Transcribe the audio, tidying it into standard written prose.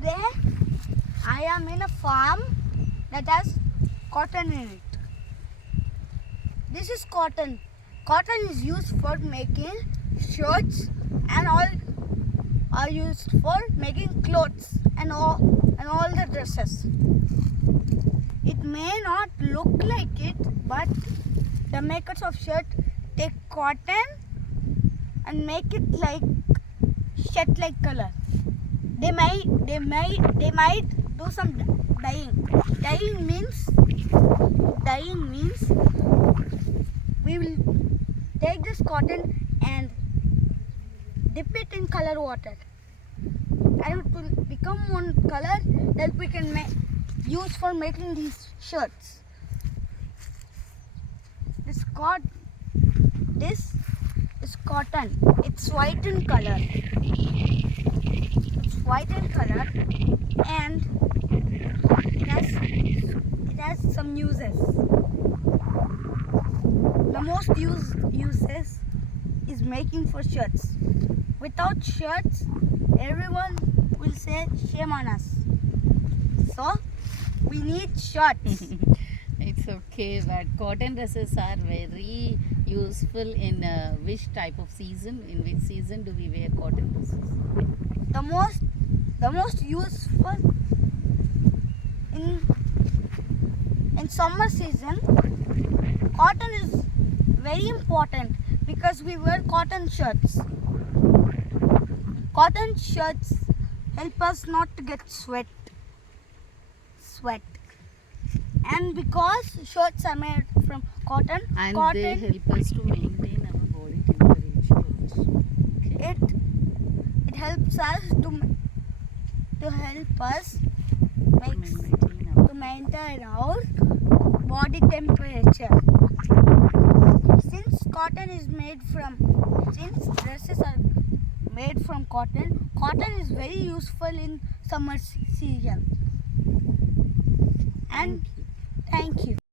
Today I am in a farm that has cotton in it. This is cotton. Cotton is used for making shirts and all are used for making clothes and all the dresses. It may not look like it, but the makers of shirt take cotton and make it like shirt-like color. They might do some dyeing. Dyeing means we will take this cotton and dip it in color water, and it will become one color that we can use for making these shirts. This is cotton. It's white in color. And it has some uses. The most uses is making for shirts. Without shirts, everyone will say shame on us. So we need shirts. It's okay, but cotton dresses are very useful in which type of season? In which season do we wear cotton dresses? The most useful in summer season. Cotton is very important because we wear cotton shirts. Cotton shirts help us not to get sweat. And because shirts are made from cotton, And they help us to maintain our body temperature also. Okay. It helps us to maintain our body temperature. Since dresses are made from cotton is very useful in summer season. And thank you.